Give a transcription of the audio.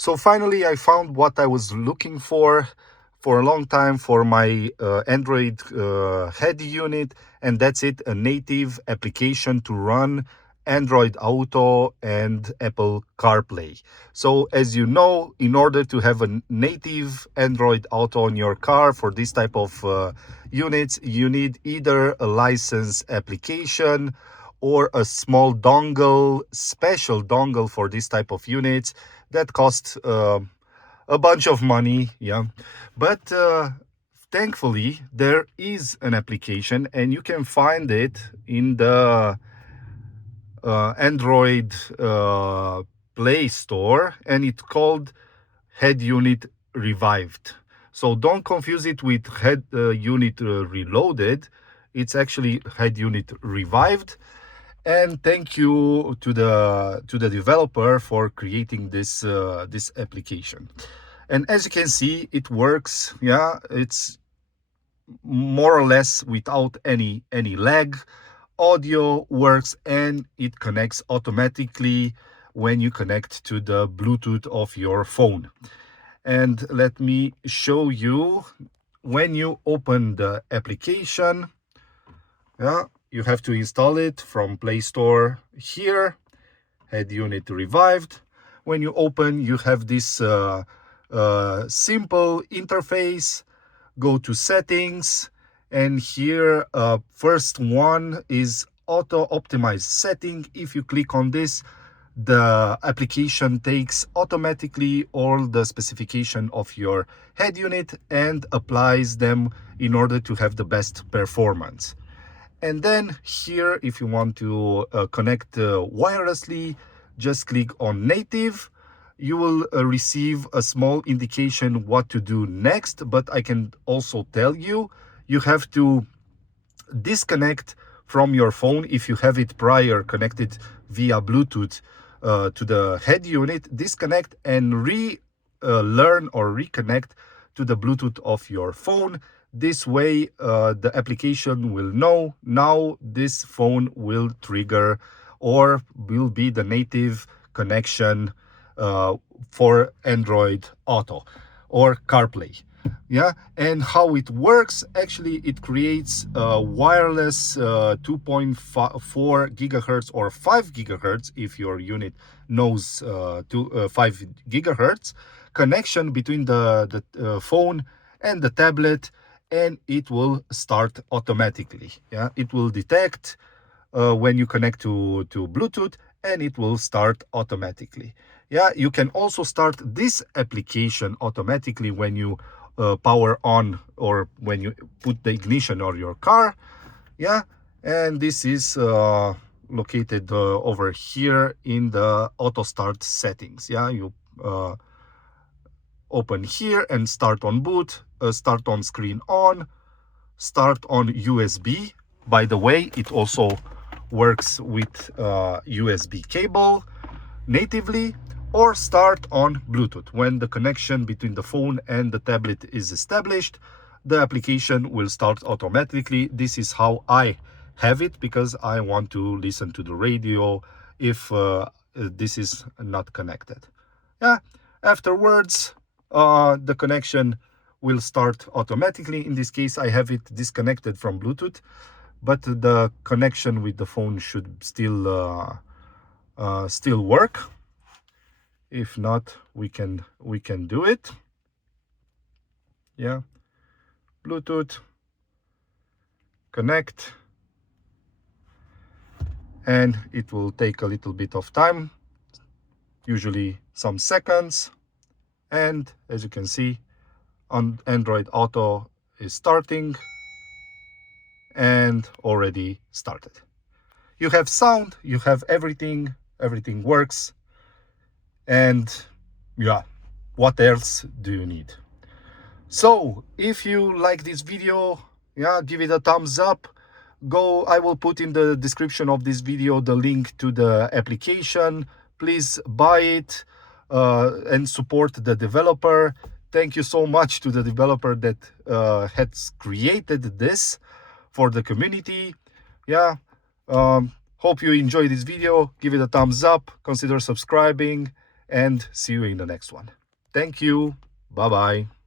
So finally, I found what I was looking for a long time for my Android head unit, and that's it, a native application to run Android Auto and Apple CarPlay. So as you know, in order to have a native Android Auto on your car for this type of units, you need either a license application or a small dongle, special dongle for this type of units that cost a bunch of money. Yeah, but thankfully there is an application, and you can find it in the Android Play Store, and it's called Headunit Revived. So don't confuse it with Headunit Reloaded. It's actually Headunit Revived. And thank you to the developer for creating this application. And as you can see, it works. Yeah, it's more or less without any lag. Audio works, and it connects automatically when you connect to the Bluetooth of your phone. And let me show you, when you open the application, yeah, you have to install it from Play Store here, Headunit Revived. When you open, you have this simple interface. Go to settings, and here first one is auto optimize setting. If you click on this, the application takes automatically all the specification of your head unit and applies them in order to have the best performance. And then here, if you want to connect wirelessly, just click on native. You will receive a small indication what to do next, but I can also tell you, you have to disconnect from your phone if you have it prior connected via Bluetooth to the head unit. Disconnect and learn or reconnect to the Bluetooth of your phone. This way the application will know now this phone will trigger or will be the native connection for Android Auto or CarPlay. Yeah, and how it works, actually it creates a wireless 2.4 gigahertz or 5 gigahertz, if your unit knows 5 gigahertz connection between the phone and the tablet, and it will start automatically. Yeah, it will detect when you connect to Bluetooth, and it will start automatically. Yeah, you can also start this application automatically when you power on or when you put the ignition on your car. Yeah, and this is located over here in the auto start settings. Yeah, you open here and start on boot, start on screen on, start on USB. By the way, it also works with USB cable natively, or start on Bluetooth. When the connection between the phone and the tablet is established, the application will start automatically. This is how I have it, because I want to listen to the radio if this is not connected. Yeah, afterwards the connection will start automatically. In this case, I have it disconnected from Bluetooth, but the connection with the phone should still work. If not, we can do it. Yeah, Bluetooth, connect, and it will take a little bit of time, usually some seconds. And as you can see, on Android Auto is starting and already started. You have sound, you have everything works. And yeah, what else do you need? So if you like this video, yeah, give it a thumbs up. I will put in the description of this video the link to the application. Please buy it and support the developer. Thank you so much to the developer that has created this for the community. Yeah, hope you enjoy this video. Give it a thumbs up, consider subscribing, and see you in the next one. Thank you. Bye bye.